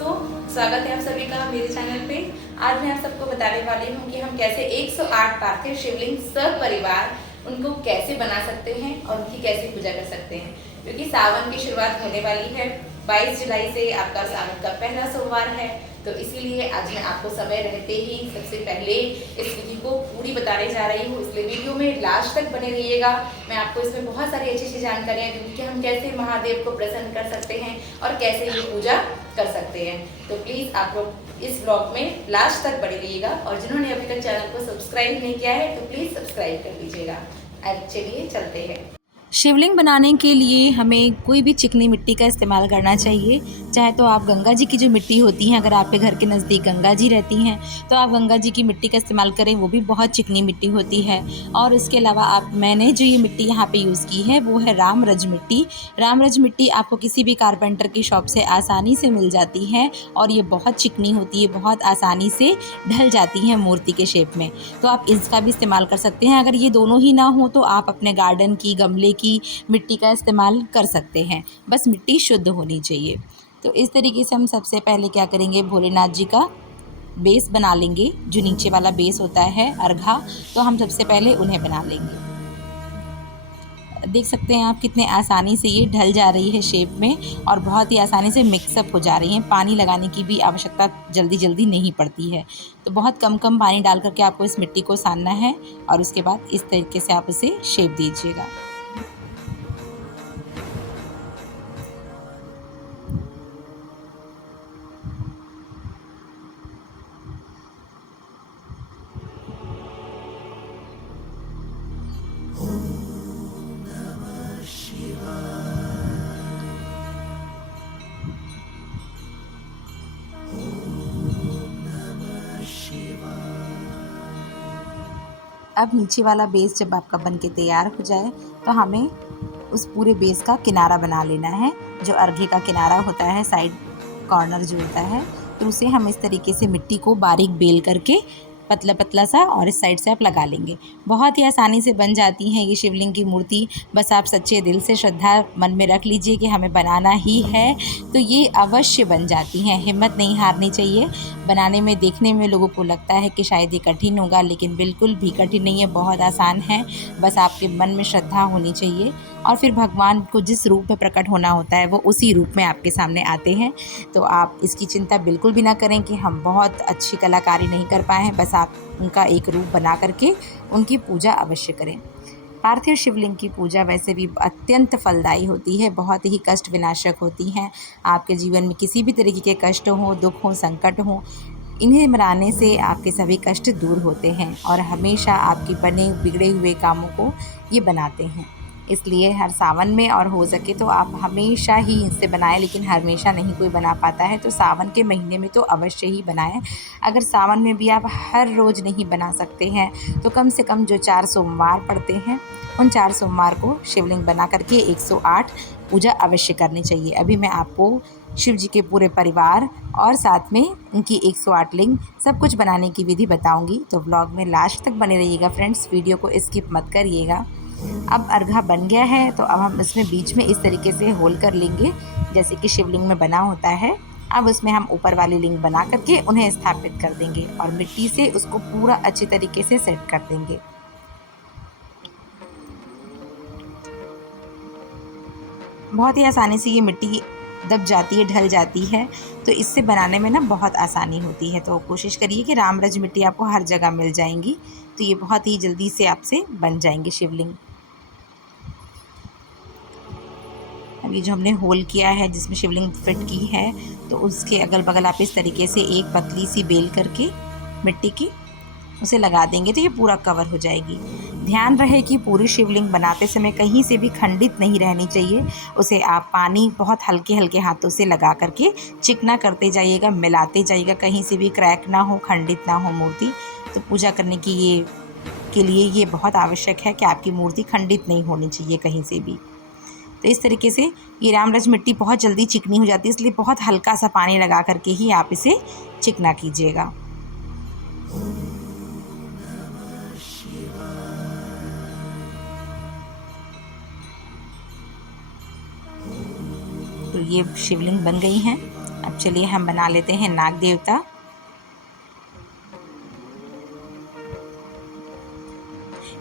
स्वागत है आप सभी का मेरे चैनल पे। आज मैं आप सबको बताने वाली हूँ कि हम कैसे 108 पार्थिव शिवलिंग सपरिवार उनको कैसे बना सकते हैं और उनकी कैसे पूजा कर सकते हैं, क्योंकि सावन की शुरुआत होने वाली है। 22 जुलाई से आपका सावन का पहला सोमवार है, तो इसीलिए आज मैं आपको समय रहते ही सबसे पहले इस विधि को पूरी बताने जा रही हूँ, इसलिए वीडियो में लास्ट तक बने रहिएगा। मैं आपको इसमें बहुत सारी अच्छी अच्छी जानकारियाँ दूँगी कि हम कैसे महादेव को प्रसन्न कर सकते हैं और कैसे ये पूजा कर सकते हैं। तो प्लीज़ आप लोग इस ब्लॉग में लास्ट तक बने रहिएगा, और जिन्होंने अभी तक चैनल को सब्सक्राइब नहीं किया है तो प्लीज़ सब्सक्राइब कर लीजिएगा। अब चलिए चलते हैं। शिवलिंग बनाने के लिए हमें कोई भी चिकनी मिट्टी का इस्तेमाल करना चाहिए। चाहे तो आप गंगा जी की जो मिट्टी होती है, अगर आपके घर के नज़दीक गंगा जी रहती हैं तो आप गंगा जी की मिट्टी का इस्तेमाल करें, वो भी बहुत चिकनी मिट्टी होती है। और इसके अलावा मैंने जो ये मिट्टी यहाँ पे यूज़ की है वो है रामरज मिट्टी। रामरज मिट्टी आपको किसी भी कारपेंटर की शॉप से आसानी से मिल जाती है और ये बहुत चिकनी होती है, बहुत आसानी से ढल जाती है मूर्ति के शेप में, तो आप इसका भी इस्तेमाल कर सकते हैं। अगर ये दोनों ही ना हो तो आप अपने गार्डन की, गमले की मिट्टी का इस्तेमाल कर सकते हैं, बस मिट्टी शुद्ध होनी चाहिए। तो इस तरीके से हम सबसे पहले क्या करेंगे, भोलेनाथ जी का बेस बना लेंगे। जो नीचे वाला बेस होता है अर्घा, तो हम सबसे पहले उन्हें बना लेंगे। देख सकते हैं आप कितने आसानी से ये ढल जा रही है शेप में और बहुत ही आसानी से मिक्सअप हो जा रही हैं। पानी लगाने की भी आवश्यकता जल्दी जल्दी नहीं पड़ती है, तो बहुत कम कम पानी डाल करके आपको इस मिट्टी को सानना है और उसके बाद इस तरीके से आप उसे शेप दीजिएगा। अब नीचे वाला बेस जब आपका बन के तैयार हो जाए तो हमें उस पूरे बेस का किनारा बना लेना है। जो अर्घे का किनारा होता है, साइड कॉर्नर जो होता है, तो उसे हम इस तरीके से मिट्टी को बारीक बेल करके पतला पतला सा और इस साइड से आप लगा लेंगे। बहुत ही आसानी से बन जाती हैं ये शिवलिंग की मूर्ति। बस आप सच्चे दिल से श्रद्धा मन में रख लीजिए कि हमें बनाना ही है, तो ये अवश्य बन जाती हैं। हिम्मत नहीं हारनी चाहिए। बनाने में, देखने में लोगों को लगता है कि शायद ये कठिन होगा, लेकिन बिल्कुल भी कठिन नहीं है, बहुत आसान है। बस आपके मन में श्रद्धा होनी चाहिए और फिर भगवान को जिस रूप में प्रकट होना होता है वो उसी रूप में आपके सामने आते हैं। तो आप इसकी चिंता बिल्कुल भी ना करें कि हम बहुत अच्छी कलाकारी नहीं कर पाए हैं। बस आप उनका एक रूप बना करके उनकी पूजा अवश्य करें। पार्थिव शिवलिंग की पूजा वैसे भी अत्यंत फलदायी होती है, बहुत ही कष्ट विनाशक होती हैं। आपके जीवन में किसी भी तरीके के कष्ट हों, दुख हों, संकट हों, इन्हें मनाने से आपके सभी कष्ट दूर होते हैं और हमेशा आपके बने बिगड़े हुए कामों को ये बनाते हैं। इसलिए हर सावन में, और हो सके तो आप हमेशा ही इनसे बनाएं, लेकिन हमेशा नहीं कोई बना पाता है तो सावन के महीने में तो अवश्य ही बनाएं। अगर सावन में भी आप हर रोज़ नहीं बना सकते हैं तो कम से कम जो 4 सोमवार पड़ते हैं उन 4 सोमवार को शिवलिंग बना करके 108 पूजा अवश्य करनी चाहिए। अभी मैं आपको शिव जी के पूरे परिवार और साथ में उनकी 108 लिंग सब कुछ बनाने की विधि बताऊंगी, तो व्लॉग में लास्ट तक बने रहिएगा फ्रेंड्स, वीडियो को स्किप मत करिएगा। अब अर्घा बन गया है तो अब हम इसमें बीच में इस तरीके से होल कर लेंगे जैसे कि शिवलिंग में बना होता है। अब उसमें हम ऊपर वाली लिंग बना करके उन्हें स्थापित कर देंगे और मिट्टी से उसको पूरा अच्छी तरीके से सेट कर देंगे। बहुत ही आसानी से ये मिट्टी दब जाती है, ढल जाती है, तो इससे बनाने में ना बहुत आसानी होती है। तो कोशिश करिए कि रामरज मिट्टी आपको हर जगह मिल जाएंगी, तो ये बहुत ही जल्दी से आपसे बन जाएंगे शिवलिंग। अब ये जो हमने होल किया है जिसमें शिवलिंग फिट की है, तो उसके अगल बगल आप इस तरीके से एक पतली सी बेल करके मिट्टी की उसे लगा देंगे तो ये पूरा कवर हो जाएगी। ध्यान रहे कि पूरी शिवलिंग बनाते समय कहीं से भी खंडित नहीं रहनी चाहिए। उसे आप पानी बहुत हल्के हल्के हाथों से लगा करके चिकना करते जाइएगा, मिलाते जाइएगा, कहीं से भी क्रैक ना हो, खंडित ना हो मूर्ति। तो पूजा करने के लिए ये बहुत आवश्यक है कि आपकी मूर्ति खंडित नहीं होनी चाहिए कहीं से भी। तो इस तरीके से ये रामरज मिट्टी बहुत जल्दी चिकनी हो जाती है, इसलिए बहुत हल्का सा पानी लगा करके ही आप इसे चिकना कीजिएगा। तो ये शिवलिंग बन गई हैं अब चलिए हम बना लेते हैं नाग देवता।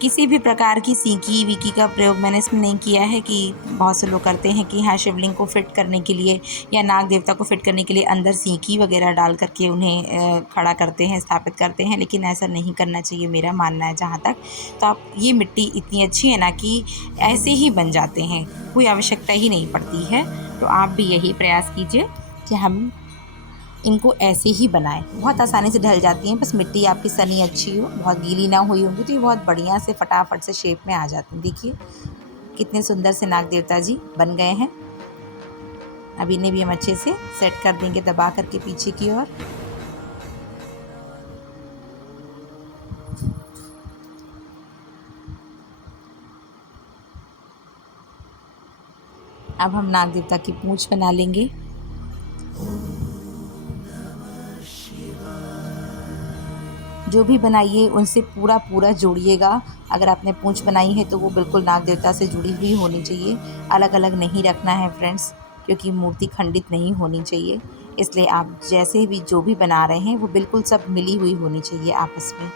किसी भी प्रकार की सीकी वीकी का प्रयोग मैंने इसमें नहीं किया है कि बहुत से लोग करते हैं कि हाँ शिवलिंग को फिट करने के लिए या नाग देवता को फिट करने के लिए अंदर सीकी वगैरह डाल करके उन्हें खड़ा करते हैं, स्थापित करते हैं, लेकिन ऐसा नहीं करना चाहिए मेरा मानना है जहाँ तक। तो आप ये मिट्टी इतनी अच्छी है ना कि ऐसे ही बन जाते हैं, कोई आवश्यकता ही नहीं पड़ती है। तो आप भी यही प्रयास कीजिए कि हम इनको ऐसे ही बनाएं। बहुत आसानी से ढल जाती हैं, बस मिट्टी आपकी सनी अच्छी हो, बहुत गीली ना हुई होगी तो ये बहुत बढ़िया से फटाफट से शेप में आ जाती हैं। देखिए कितने सुंदर से नाग देवता जी बन गए हैं। अब इन्हें भी हम अच्छे से सेट कर देंगे दबा करके पीछे की ओर। अब हम नाग देवता की पूंछ बना लेंगे। जो भी बनाइए उनसे पूरा पूरा जोड़िएगा। अगर आपने पूंछ बनाई है तो वो बिल्कुल नाग देवता से जुड़ी हुई होनी चाहिए, अलग अलग नहीं रखना है फ्रेंड्स, क्योंकि मूर्ति खंडित नहीं होनी चाहिए। इसलिए आप जैसे भी जो भी बना रहे हैं वो बिल्कुल सब मिली हुई होनी चाहिए आपस में।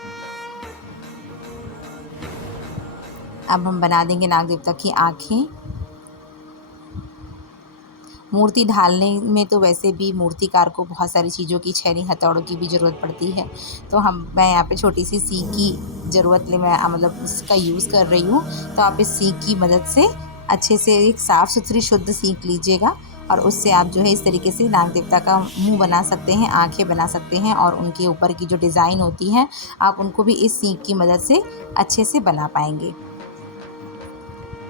अब हम बना देंगे नाग देवता की आँखें। मूर्ति ढालने में तो वैसे भी मूर्तिकार को बहुत सारी चीज़ों की, छैनी हथौड़ों की भी ज़रूरत पड़ती है। तो मैं यहाँ पे छोटी सी सीख की ज़रूरत मतलब उसका यूज़ कर रही हूँ। तो आप इस सीख की मदद से अच्छे से एक साफ़ सुथरी शुद्ध सीख लीजिएगा और उससे आप जो है इस तरीके से नाग देवता का मुँह बना सकते हैं, आँखें बना सकते हैं, और उनके ऊपर की जो डिज़ाइन होती हैं आप उनको भी इस सीख की मदद से अच्छे से बना पाएंगे।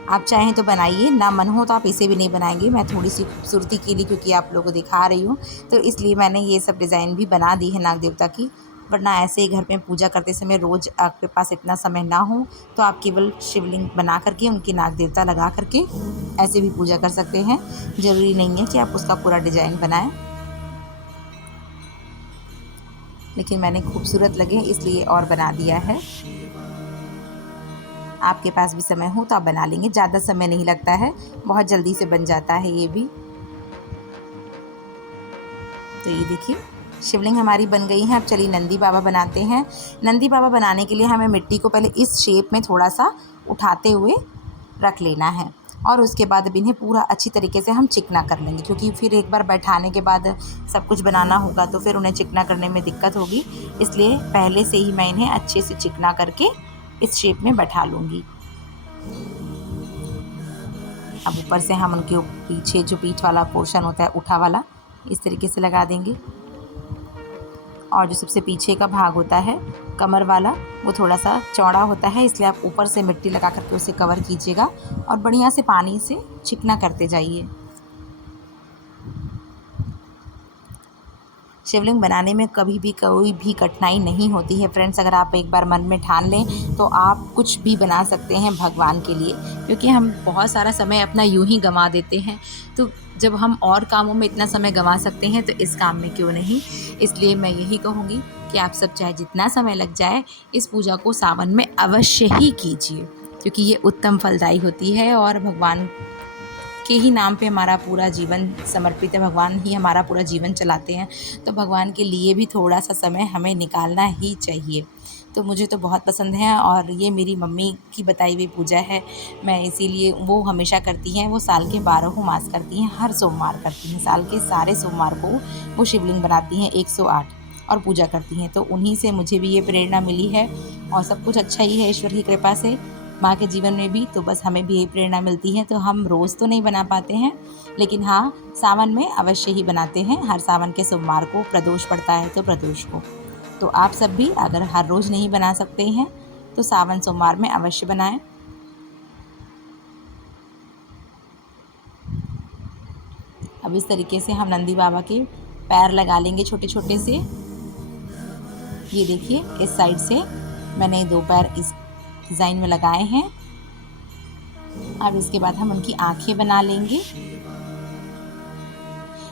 आप चाहें तो बनाइए, ना मन हो तो आप इसे भी नहीं बनाएंगे। मैं थोड़ी सी खूबसूरती के लिए, क्योंकि आप लोगों को दिखा रही हूँ, तो इसलिए मैंने ये सब डिज़ाइन भी बना दी है नाग देवता की। वरना ऐसे ही घर में पूजा करते समय रोज़ आपके पास इतना समय ना हो तो आप केवल शिवलिंग बना करके उनकी नाग देवता लगा करके ऐसे भी पूजा कर सकते हैं। ज़रूरी नहीं है कि आप उसका पूरा डिज़ाइन बनाएं, लेकिन मैंने खूबसूरत लगे इसलिए और बना दिया है। आपके पास भी समय हो तो आप बना लेंगे, ज़्यादा समय नहीं लगता है, बहुत जल्दी से बन जाता है ये भी। तो ये देखिए शिवलिंग हमारी बन गई है। अब चलिए नंदी बाबा बनाते हैं। नंदी बाबा बनाने के लिए हमें मिट्टी को पहले इस शेप में थोड़ा सा उठाते हुए रख लेना है और उसके बाद अब इन्हें पूरा अच्छी तरीके से हम चिकना कर लेंगे, क्योंकि फिर एक बार बैठाने के बाद सब कुछ बनाना होगा तो फिर उन्हें चिकना करने में दिक्कत होगी। इसलिए पहले से ही मैं इन्हें अच्छे से चिकना करके इस शेप में बैठा लूँगी। अब ऊपर से हम उनके पीछे जो पीठ वाला पोर्शन होता है उठा वाला, इस तरीके से लगा देंगे, और जो सबसे पीछे का भाग होता है कमर वाला वो थोड़ा सा चौड़ा होता है, इसलिए आप ऊपर से मिट्टी लगा करके उसे कवर कीजिएगा और बढ़िया से पानी से चिकना करते जाइए। शिवलिंग बनाने में कभी भी कोई भी कठिनाई नहीं होती है फ्रेंड्स। अगर आप एक बार मन में ठान लें तो आप कुछ भी बना सकते हैं भगवान के लिए, क्योंकि हम बहुत सारा समय अपना यूं ही गंवा देते हैं। तो जब हम और कामों में इतना समय गंवा सकते हैं तो इस काम में क्यों नहीं। इसलिए मैं यही कहूँगी कि आप सब चाहे जितना समय लग जाए इस पूजा को सावन में अवश्य ही कीजिए, क्योंकि ये उत्तम फलदायी होती है और भगवान के ही नाम पे हमारा पूरा जीवन समर्पित है। भगवान ही हमारा पूरा जीवन चलाते हैं, तो भगवान के लिए भी थोड़ा सा समय हमें निकालना ही चाहिए। तो मुझे तो बहुत पसंद है और ये मेरी मम्मी की बताई हुई पूजा है। मैं इसीलिए, वो हमेशा करती हैं, वो साल के 12 मास करती हैं, हर सोमवार करती हैं, साल के सारे सोमवार को वो शिवलिंग बनाती हैं 108 और पूजा करती हैं। तो उन्हीं से मुझे भी ये प्रेरणा मिली है और सब कुछ अच्छा ही है ईश्वर की कृपा से, माँ के जीवन में भी। तो बस हमें भी यही प्रेरणा मिलती है। तो हम रोज़ तो नहीं बना पाते हैं, लेकिन हाँ सावन में अवश्य ही बनाते हैं। हर सावन के सोमवार को प्रदोष पड़ता है तो प्रदोष को। तो आप सब भी अगर हर रोज़ नहीं बना सकते हैं तो सावन सोमवार में अवश्य बनाएं। अब इस तरीके से हम नंदी बाबा के पैर लगा लेंगे छोटे छोटे से। ये देखिए इस साइड से मैंने 2 पैर इस डिज़ाइन में लगाए हैं। अब इसके बाद हम उनकी आंखें बना लेंगे।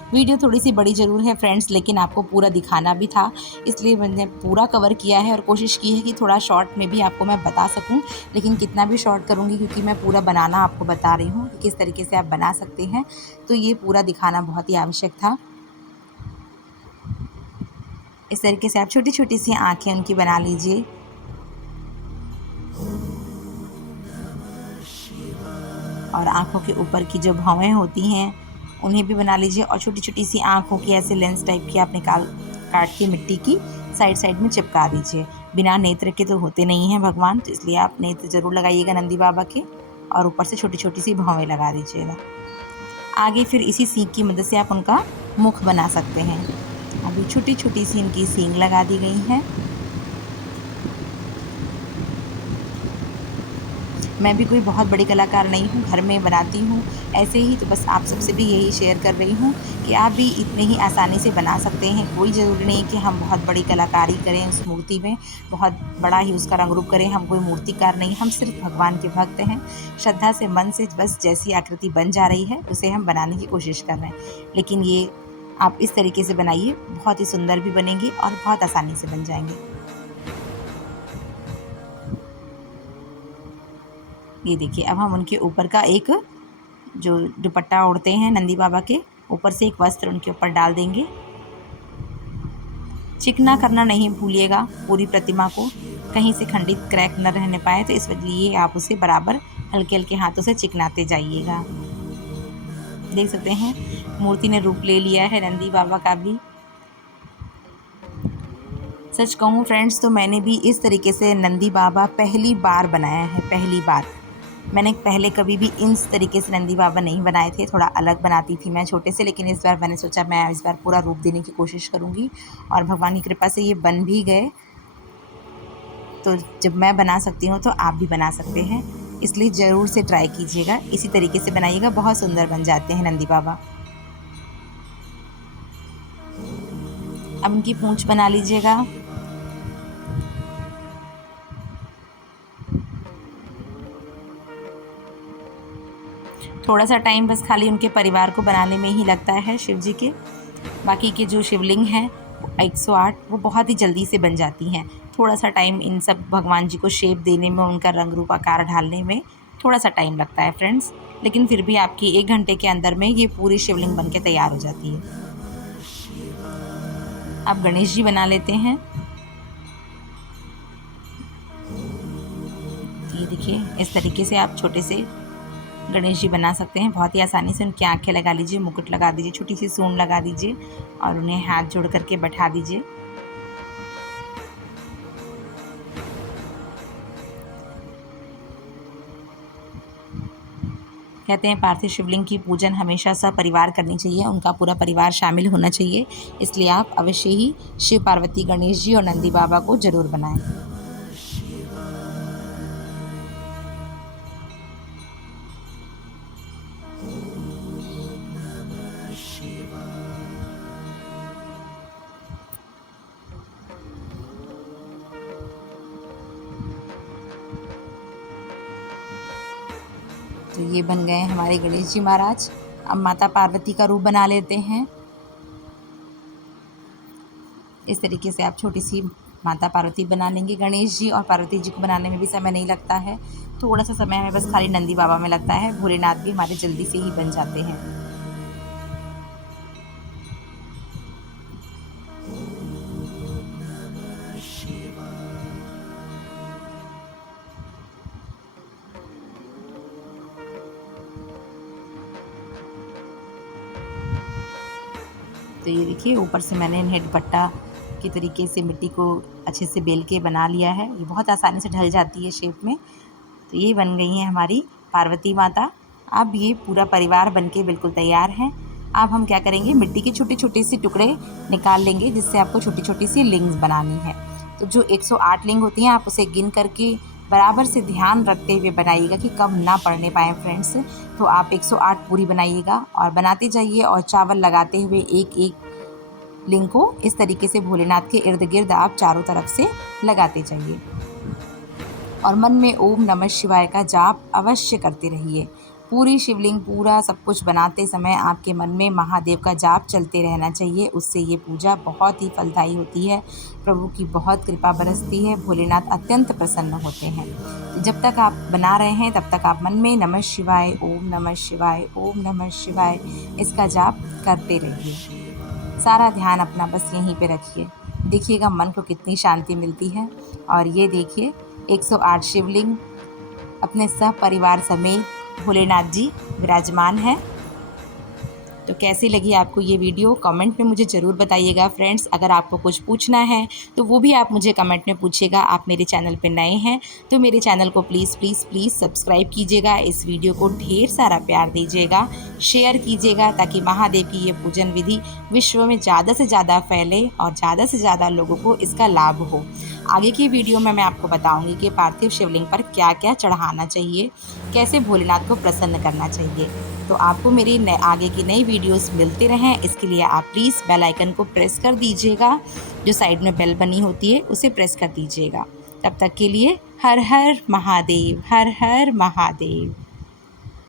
वीडियो थोड़ी सी बड़ी ज़रूर है फ्रेंड्स, लेकिन आपको पूरा दिखाना भी था, इसलिए मैंने पूरा कवर किया है और कोशिश की है कि थोड़ा शॉर्ट में भी आपको मैं बता सकूं। लेकिन कितना भी शॉर्ट करूंगी, क्योंकि मैं पूरा बनाना आपको बता रही हूं कि किस तरीके से आप बना सकते हैं, तो ये पूरा दिखाना बहुत ही आवश्यक था। इस तरीके से आप छोटी छोटी सी आँखें उनकी बना लीजिए। और आँखों के ऊपर की जो भौवें होती हैं उन्हें भी बना लीजिए, और छोटी छोटी सी आँखों की ऐसे लेंस टाइप की आप काट के मिट्टी की साइड साइड में चिपका दीजिए। बिना नेत्र के तो होते नहीं हैं भगवान, तो इसलिए आप नेत्र ज़रूर लगाइएगा नंदी बाबा के, और ऊपर से छोटी छोटी सी भौवें लगा दीजिएगा। आगे फिर इसी सींग की मदद से आप उनका मुख बना सकते हैं। अभी छोटी छोटी सी इनकी सींग लगा दी गई है। मैं भी कोई बहुत बड़ी कलाकार नहीं हूँ, घर में बनाती हूँ ऐसे ही, तो बस आप सबसे भी यही शेयर कर रही हूँ कि आप भी इतने ही आसानी से बना सकते हैं। कोई ज़रूरी नहीं कि हम बहुत बड़ी कलाकारी करें उस मूर्ति में, बहुत बड़ा ही उसका रंग रूप करें। हम कोई मूर्तिकार नहीं, हम सिर्फ भगवान के भक्त हैं। श्रद्धा से मन से बस जैसी आकृति बन जा रही है उसे हम बनाने की कोशिश कर रहे हैं। लेकिन ये आप इस तरीके से बनाइए, बहुत ही सुंदर भी बनेंगे और बहुत आसानी से बन जाएंगे। ये देखिए, अब हम उनके ऊपर का एक जो दुपट्टा ओढ़ते हैं नंदी बाबा के ऊपर से एक वस्त्र उनके ऊपर डाल देंगे। चिकना करना नहीं भूलिएगा पूरी प्रतिमा को, कहीं से खंडित क्रैक न रहने पाए, तो इस लिए आप उसे बराबर हल्के हल्के हाथों से चिकनाते जाइएगा। देख सकते हैं मूर्ति ने रूप ले लिया है नंदी बाबा का भी। सच कहूँ फ्रेंड्स, तो मैंने भी इस तरीके से नंदी बाबा पहली बार बनाया है, पहली बार। मैंने पहले कभी भी इस तरीके से नंदी बाबा नहीं बनाए थे, थोड़ा अलग बनाती थी मैं छोटे से, लेकिन इस बार मैंने सोचा मैं इस बार पूरा रूप देने की कोशिश करूँगी, और भगवान की कृपा से ये बन भी गए। तो जब मैं बना सकती हूँ तो आप भी बना सकते हैं, इसलिए ज़रूर से ट्राई कीजिएगा, इसी तरीके से बनाइएगा, बहुत सुंदर बन जाते हैं नंदी बाबा। अब उनकी पूँछ बना लीजिएगा। थोड़ा सा टाइम बस खाली उनके परिवार को बनाने में ही लगता है शिव जी के। बाकी के जो शिवलिंग हैं 108 वो बहुत ही जल्दी से बन जाती हैं। थोड़ा सा टाइम इन सब भगवान जी को शेप देने में, उनका रंग रूप आकार ढालने में थोड़ा सा टाइम लगता है फ्रेंड्स, लेकिन फिर भी आपकी 1 घंटे के अंदर में ये पूरी शिवलिंग बन के तैयार हो जाती है। अब गणेश जी बना लेते हैं। ये देखिए, इस तरीके से आप छोटे से गणेश जी बना सकते हैं बहुत ही आसानी से। उनकी आंखें लगा लीजिए, मुकुट लगा दीजिए, छोटी सी सूंड लगा दीजिए और उन्हें हाथ जोड़ करके बैठा दीजिए। कहते हैं पार्थिव शिवलिंग की पूजन हमेशा सपरिवार करनी चाहिए, उनका पूरा परिवार शामिल होना चाहिए, इसलिए आप अवश्य ही शिव पार्वती गणेश जी और नंदी बाबा को ज़रूर बनाएं। तो ये बन गए हमारे गणेश जी महाराज। अब माता पार्वती का रूप बना लेते हैं। इस तरीके से आप छोटी सी माता पार्वती बना लेंगे। गणेश जी और पार्वती जी को बनाने में भी समय नहीं लगता है, थोड़ा सा समय हमें बस खाली नंदी बाबा में लगता है। भोलेनाथ भी हमारे जल्दी से ही बन जाते हैं। तो ये देखिए, ऊपर से मैंने इन्हें दुपट्टा के तरीके से मिट्टी को अच्छे से बेल के बना लिया है। ये बहुत आसानी से ढल जाती है शेप में। तो ये बन गई हैं हमारी पार्वती माता। अब ये पूरा परिवार बनके बिल्कुल तैयार है। अब हम क्या करेंगे, मिट्टी के छोटे छोटे से टुकड़े निकाल लेंगे, जिससे आपको छोटी छोटी सी लिंग्स बनानी है। तो जो 108 लिंग होती हैं, आप उसे गिन करके बराबर से ध्यान रखते हुए बनाइएगा कि कम ना पड़ने पाए फ्रेंड्स। तो आप 108 पूरी बनाइएगा और बनाते जाइए, और चावल लगाते हुए एक एक लिंग को इस तरीके से भोलेनाथ के इर्द गिर्द आप चारों तरफ से लगाते जाइए, और मन में ओम नमः शिवाय का जाप अवश्य करते रहिए। पूरी शिवलिंग, पूरा सब कुछ बनाते समय आपके मन में महादेव का जाप चलते रहना चाहिए। उससे ये पूजा बहुत ही फलदायी होती है, प्रभु की बहुत कृपा बरसती है, भोलेनाथ अत्यंत प्रसन्न होते हैं। तो जब तक आप बना रहे हैं तब तक आप मन में नमः शिवाय, ओम नमः शिवाय, ओम नमः शिवाय इसका जाप करते रहिए। सारा ध्यान अपना बस यहीं पे रखिए। देखिएगा मन को कितनी शांति मिलती है। और ये देखिए 108 शिवलिंग अपने सब परिवार समेत भोलेनाथ जी विराजमान हैं। तो कैसी लगी आपको ये वीडियो कमेंट में मुझे ज़रूर बताइएगा फ्रेंड्स। अगर आपको कुछ पूछना है तो वो भी आप मुझे कमेंट में पूछिएगा। आप मेरे चैनल पे नए हैं तो मेरे चैनल को प्लीज़ प्लीज़ प्लीज़ सब्सक्राइब कीजिएगा। इस वीडियो को ढेर सारा प्यार दीजिएगा, शेयर कीजिएगा, ताकि महादेव की ये पूजन विधि विश्व में ज़्यादा से ज़्यादा फैले और ज़्यादा से ज़्यादा लोगों को इसका लाभ हो। आगे की वीडियो में मैं आपको बताऊँगी कि पार्थिव शिवलिंग पर क्या क्या चढ़ाना चाहिए, कैसे भोलेनाथ को प्रसन्न करना चाहिए। तो आपको मेरी आगे की नई वीडियोस मिलते रहें, इसके लिए आप प्लीज़ बेल आइकन को प्रेस कर दीजिएगा। जो साइड में बेल बनी होती है उसे प्रेस कर दीजिएगा। तब तक के लिए हर हर महादेव, हर हर महादेव।